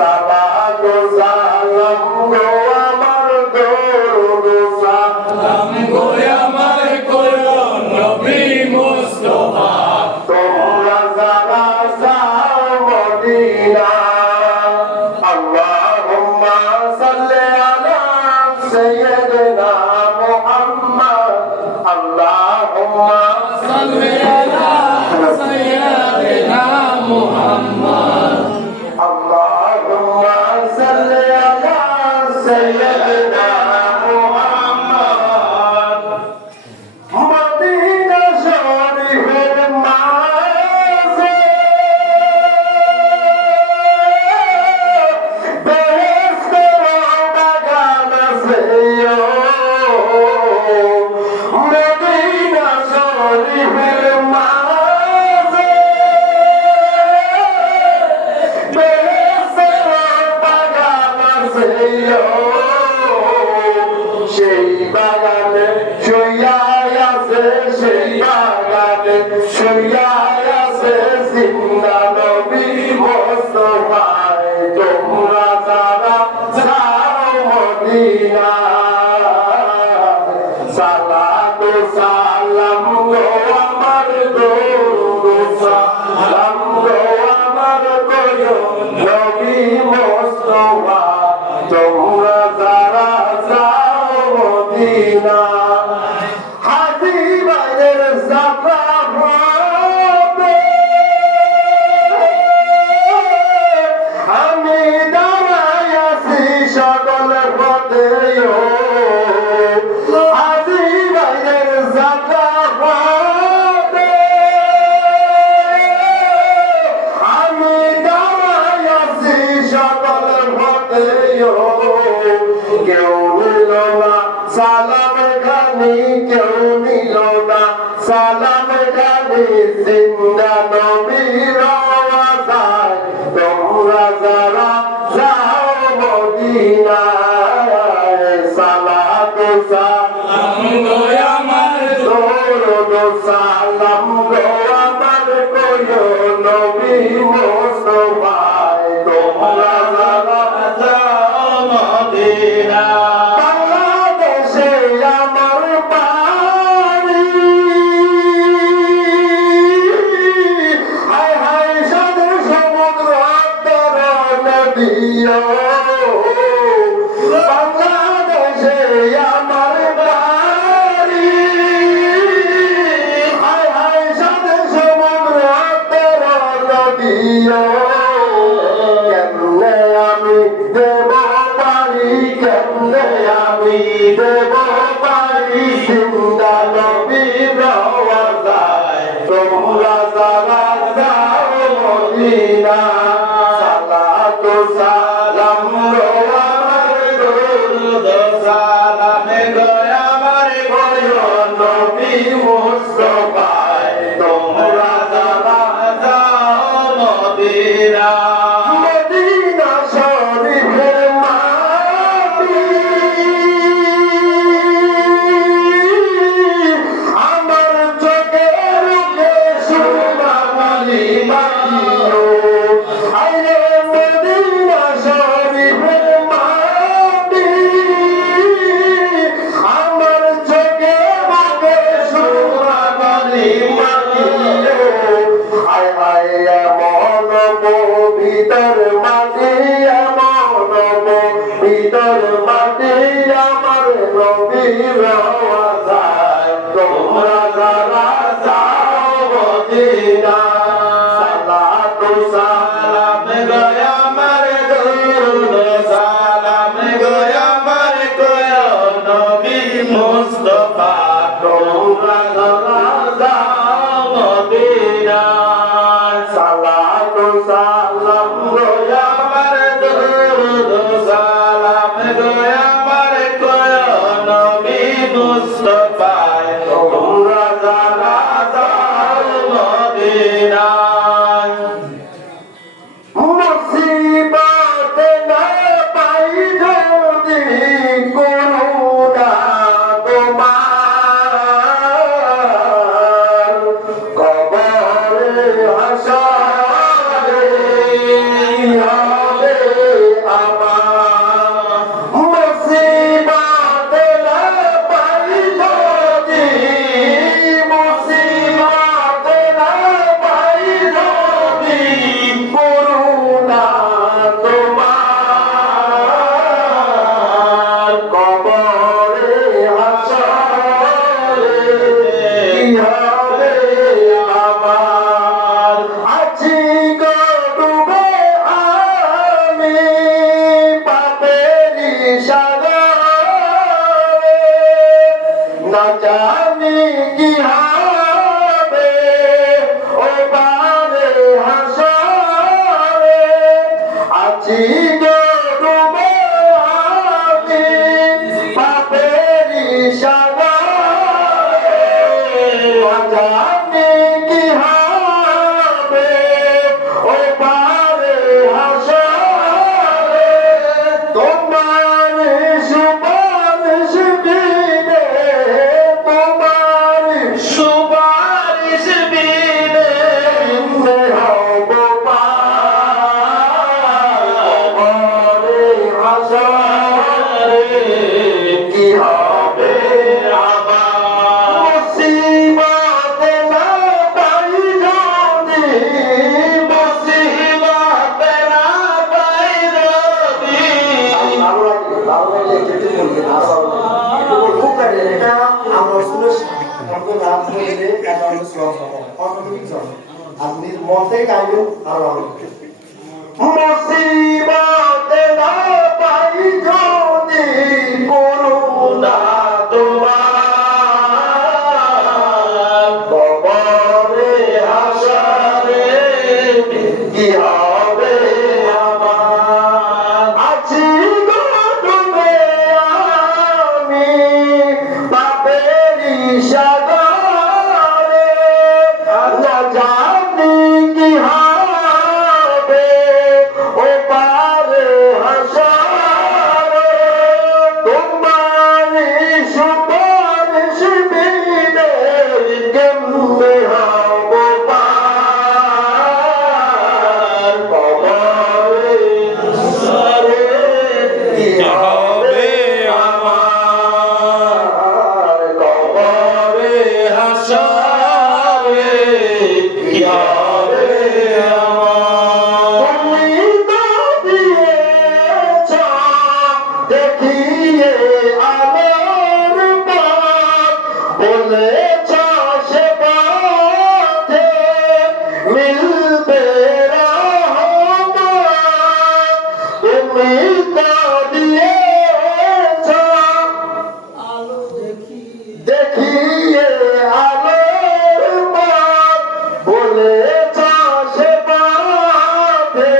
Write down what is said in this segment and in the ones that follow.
সালাত ও সালাম গো আমার দরুদ সালাম গো আমার কইও নবী মুস্তাফা তোমরা যারা যাও মদিনা আল্লাহুম্মা সাল্লি আলা সাইয়্যিদিনা মুহাম্মদ আল্লাহুম্মা সাল্লি আলা সাইয়্যিদিনা মুহাম্মদ আল্লাহুম্মা সাল্লি আলা সাইয়্যিদিনা মুহাম্মদ মদিনা শরীফের মাঝে বেহেশতের বাগান আছে মদিনা শরীফের মাঝে বেহেশতের বাগান আছে সেই বাগানে শুইয়া আছে সেই বাগানে শুইয়া আছে জিন্দা নবী মুস্তাফা তোমরা যারা যাও মদিনা সালাত ও সালাম গো আমার দরুদ সালাম গো আমার কইও নবী মুস্তাফা তোমরা যারা যাও মদিনা হাজী ভাইয়ের যাত্রা হবে আমি দাঁড়াই আছি সকল পথে হাজী ভাইয়ের যাত্রা হবে আমি দাঁড়াই আছি সকল পথে কেউ নিল না সালাম খানি কেউ নিল না সালাম খানি জিন্দা নবীর আওয়াজ তোমরা যারা যাও মদিনায় সালাত ও সালাম গো আমার দরুদ সালাম গো আমার কইও নবী মুস্তাফা তোমরা যারা যাও মদিনা বাংলাদেশে আমার বাড়ি হায় হায় সাধু সমুদ্র নদীও বাংলাদেশে আমার বাড়ি হায় হায় সাধু সমুদ্র নদীও কেমনে আমি দেব পারি কেমনে আমি দেব পারি জিন্দা নবীর আওয়াজ তোমরা যারা যাও মদিনা সালাত ও সালাম গো আমার দরুদ সালাম গো আমার কইও নবী মুস্তাফা তোমরা যারা যাও মদিনা মদিনা শরীফের মাটি আমার চোখের সোনালি মাটিও আরে মদিনা শরীফের মাটি আমার চোখের সোনালি মাটিও হায় হায় এমন পবিত্র মাটি এমন পবিত্র মাটি আমার নবীর আওয়াজ তোমরা যারা যাও মদিনা সালাত ও সালাম গো আমার দরুদ সালাম গো আমার কইও নবী মুস্তাফা তোমরা যারা যাও মদিনা সালাত ও সালাম গো আমার দরুদ সালাম গো আমার কইও নবী আছি গো ডুবে আমি পাপেরি সাগরে না জানি কি হবে ও পারে হাসরে তোমার সুপারিশ বিনে তোমার সুপারিশ বিনে হব পারে হাসরে কি হবে আমার মুসিবত না পাই যদি মুসিবত না পাই যদি ভালো লাগলে একটু বলবেন খুব লাগে এটা আমরা শুনে আমাদের নাম বললে এটা আমাদের সহজ হবে অটোমেটিক চলে আপনি মন থেকে গাইবেন আরো ভালো মুসিবত না পাই যদি করুণা তোমার কবরে হাসরে কি হবে আমার আছি গো ডুবে আমি পাপেরি সাগরে না জানি কি হবে ও পারে হাসরে তোমার সুপারিশ বিনে কেমনে হব পার কবরে হাসরে কি হবে আমার কবরে হাসরে কি হবে আমার তুমি তো দিয়েছ দেখিয়ে আলোর পথ বলেছ সে পথে মিলবে রহমত তুমি তো দিয়েছ দেখিয়ে আলোর পথ বলেছ সে পথে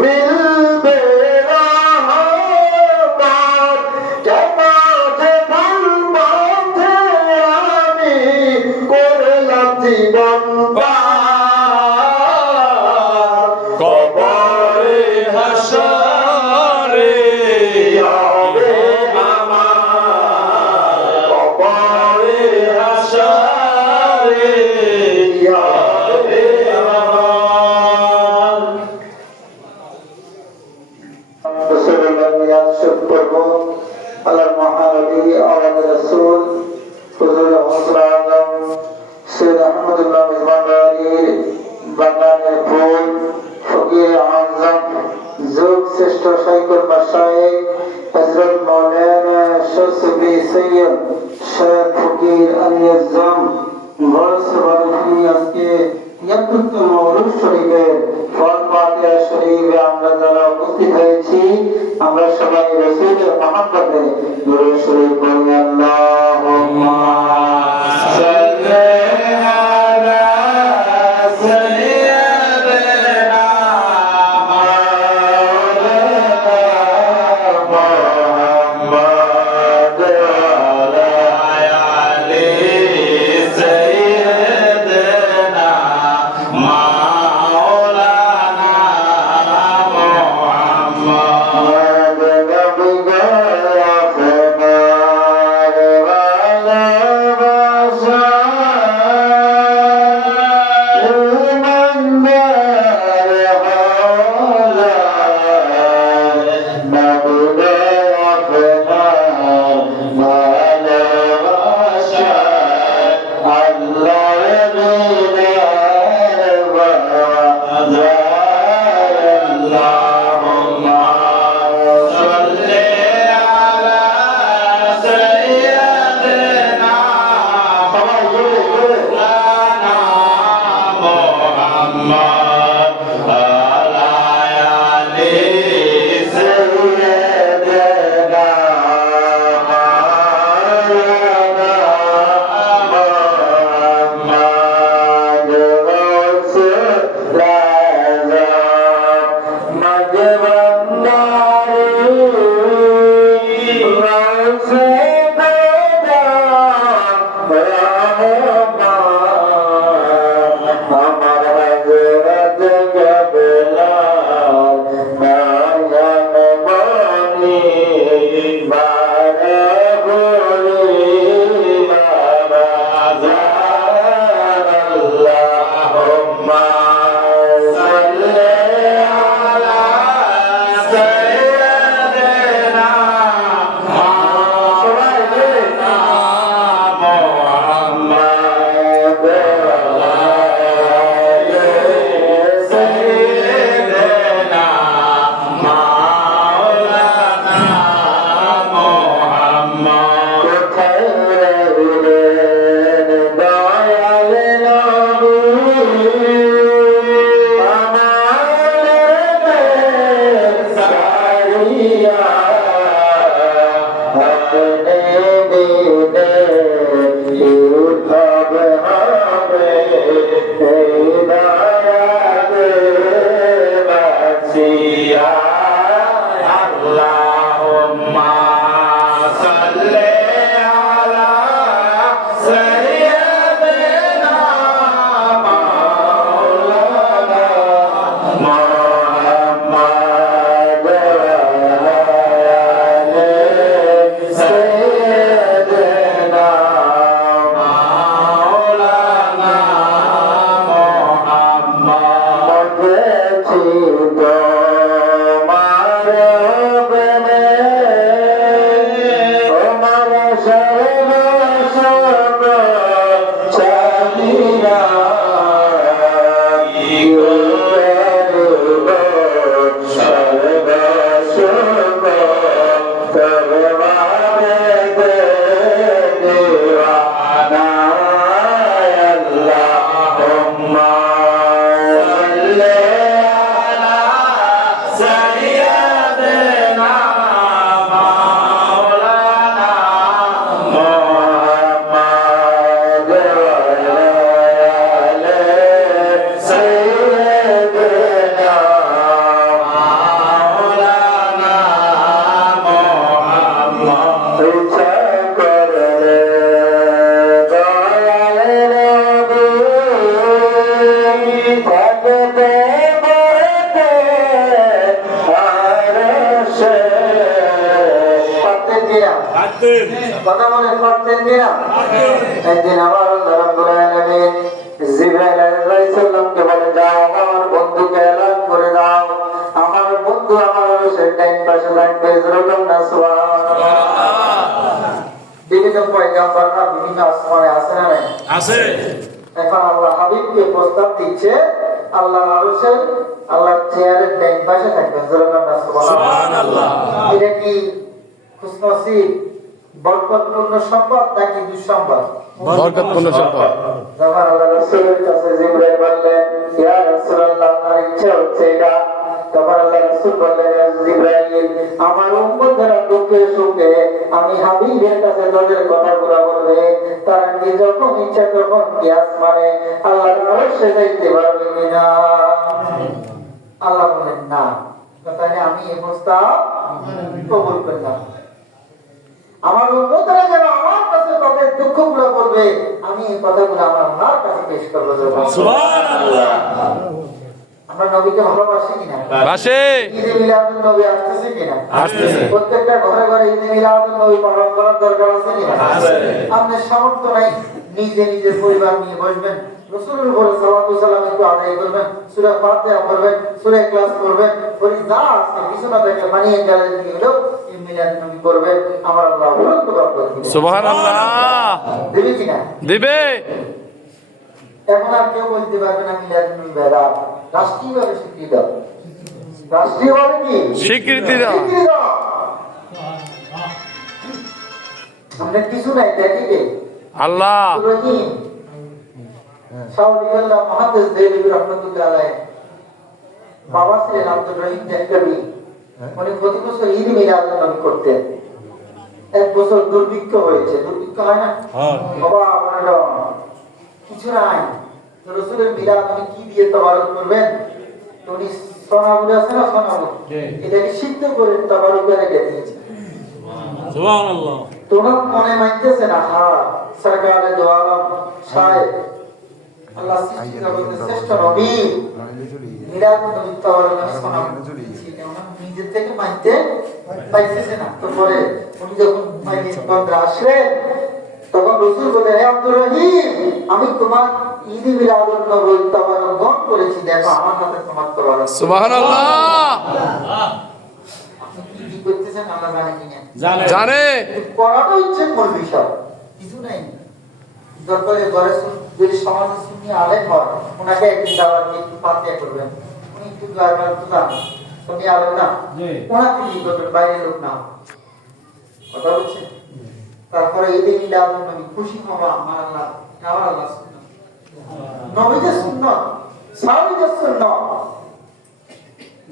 মিলবে রহমত কেন যে ভুল পথে আমি করলাম জীবন পার কবরে হাসরে হবে আমার কবরে হাসরে হবে আমার রাসূলুল্লাহ মিলাদ শরীফ পড়ব আল্লাহর মহানবী আমাদের রাসূল হুজুর হযরত আলম সৈয়দ আহমদুল্লাহ মিজবান বাড়ির বাগানের ফুল ফকির আযম যুগ শ্রেষ্ঠ শাইখুল মাশায়েখ হযরত মাওলানা শাসবি সৈয়দ শেখ ফকির আলী আযম বর্ষবার্ষিকী আজকে ৭১তম মওলুদ শরীফের ফাতিহা শরীফে আমরা যারা উপস্থিত হয়েছি আমরা সবাই রাসূলের মহব্বতে দুরূদ শরীফ পড়ি আল্লাহুম্মা সাল্লি আলা সাইয়্যিদিনা মুহাম্মদ ওয়া আলা আলি সাইয়্যিদিনা মাওলানা মুহাম্মদ নবী গো কিনা? কথা বলেন পারতেন কিনা? একদিন আমার আল্লাহ রাব্বুল আলামিন জিবরাইল আলাইহিস সালামকে বলে, যাও আমার বন্ধুকে এলান করে দাও, আমার বন্ধু আমার আরশের ডান পাশে থাকবে। যেরকম না সুবহানাল্লাহ। বিভিন্ন পয়গম্বররা বিভিন্ন আসমানে আছে না নাই? আছে। এখন আল্লাহ হাবিবকে প্রস্তাব দিচ্ছে আল্লাহর আরশের আল্লাহর চেয়ারের ডান পাশে থাকবে। যেরকম না সুবহানাল্লাহ। এটা কি খুশনসিব বরকতপূর্ণ সম্পদ নাকি দুঃসংবাদ? বরকতপূর্ণ সম্পদ। যখন আল্লাহ রাসূলের কাছে জিবরাইল বললেন, ইয়া রাসূলুল্লাহ, আমার ইচ্ছা হচ্ছে এটা। তখন আল্লাহ রাসূল বললেন, জিবরাইল, আমার উম্মতেরা দুঃখে সুখে আমি হাবিবের কাছে তাদের কথাগুলো বলবে, তারা কি যখন ইচ্ছা তখন কি আসমানে আল্লাহর আরশে যাইতে পারবে কিনা? আল্লাহ বলেন, না। তাহলে আমি এই প্রস্তাব কবুল করলাম। আমার উম্মতরা যেন আমার কাছে তাদের দুঃখগুলো বলবে, আমি এই কথাগুলো আমার আল্লাহর কাছে পেশ করবো। সুবহানাল্লাহ। আমরা নবীকে ভালোবাসি কিনা? বাসে। ঈদে মিলাদুন নবী আসতেছে কিনা? আসতেছে। প্রত্যেকটা ঘরে ঘরে ঈদে মিলাদুন নবী পালন করার দরকার আছে কিনা? আছে। আপনার সামর্থ্য নাই, নিজে নিজের পরিবার নিয়ে বসবেন, রাসূলের উপরে সালাতু সালাম একটু আদায় করবেন, সূরা ফাতিহা পড়বেন, সূরা ইখলাস পড়বেন, পরে যা আছে বিছানা থেকে মানিয়ে গেলেন দিয়ে হলো ঈদ মিলাদুন নবী করবেন। আমার আল্লাহ বরকত করবেন। সুবহানাল্লাহ। দিবে কিনা? দিবে। এখন আর কেউ বলতে পারবে না মিলাদুন নবী বেদাত। রাষ্ট্রীয়ভাবে স্বীকৃতি দাও। রাষ্ট্রীয়ভাবে কি স্বীকৃতি দাও? আমরা কিছু নাই, দেখি আল্লাহ রহিম শাওলিউল্লাহ মুহাদ্দিস দেহলভী রাহমাতুল্লাহ আলাইহি বাবা ছিলেন আব্দুর রহিম দেহলভী। উনি প্রতি বছর ঈদ মিলাদুন নবী করতেন। এক বছর দুর্ভিক্ষ হয়েছে, দুর্ভিক্ষ হয় না? বাবা আমার কিছু নাই, রাসূলের মিলাদ উনি কি দিয়ে তাবারুক করবেন? উনি সোনাগুলো আছে না, সোনাগুলো এটাকে সিদ্ধ করে তাবারুক করে দিয়েছেন। সুবহানাল্লাহ। তোমরা মনে মানতেছে না? হ্যাঁ, সরকারে দো আলম সাহেব আল্লাহ সৃষ্টি জগতের শ্রেষ্ঠ নবী মিলাদ নবী তাবারুক সোনাগুলো নিজের থেকে মানতে পাইতেছে না। তো পরে উনি যখন মাইনে আসলেন তখন রাসূল বলেন, হে আব্দুর রহিম, আমি তোমার ঈদ মিলাদুন নবী তাবারুক গ্রহণ করেছি, দেখো আমার হাতে তোমার তাবারুক। সুবহানাল্লাহ। আপনি কি করতেছেন আল্লাহ জানে কিনা? জানে। করাটা হচ্ছে মূল বিষয়, কিছু নাই। দরকারে ঘরে যদি সমাজে সুন্নি আলেম হয়, ওনাকে একদিন দাওয়াত দিয়ে একটু ফাতিহা করবেন। উনি একটু গায়বার তো জানেন, সুন্নি আলেম না, ওনাকে কি করবেন, বাইরের লোক না। কথা বলছে। তারপরে ঈদে মিলাদুন নবী খুশি হওয়া আমার আল্লাহ সুন্নাত। নবীদের সুন্নাত, সাহাবীদের সুন্নাত।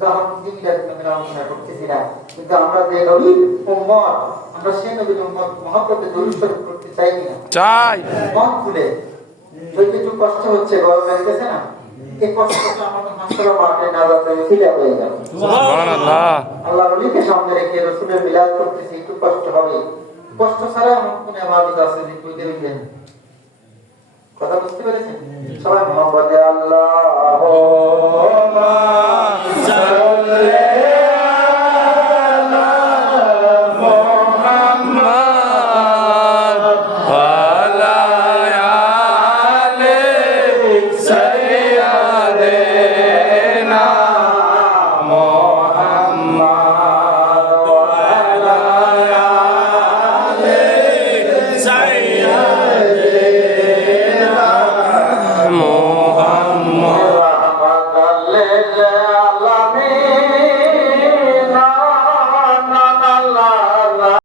যখন ঈদে মিলাদুন নবীর আলোচনা করতেছি না, কিন্তু আমরা যে নবীর উম্মত, আমরা সেই নবীর উম্মত মহব্বতে দরুদ শরীফ করতে চাই কিনা? চাই। মন খুলে। যদি একটু কষ্ট হচ্ছে, গরম লাগতেছে না, এই কষ্টটা আমাদের হাসরা মাঠে না যাতে ফিরে হয়ে যাবে। সুবহানাল্লাহ। আল্লাহর ওলিকে সামনে রেখে রাসূলের মিলাদ করতেছি, একটু কষ্ট হবে। কষ্ট ছাড়া আমার কোন ইবাদত আছে যে কই দেবেন? কথা বুঝতে পেরেছেন? সবাই মোহাম্মদে আল্লাহ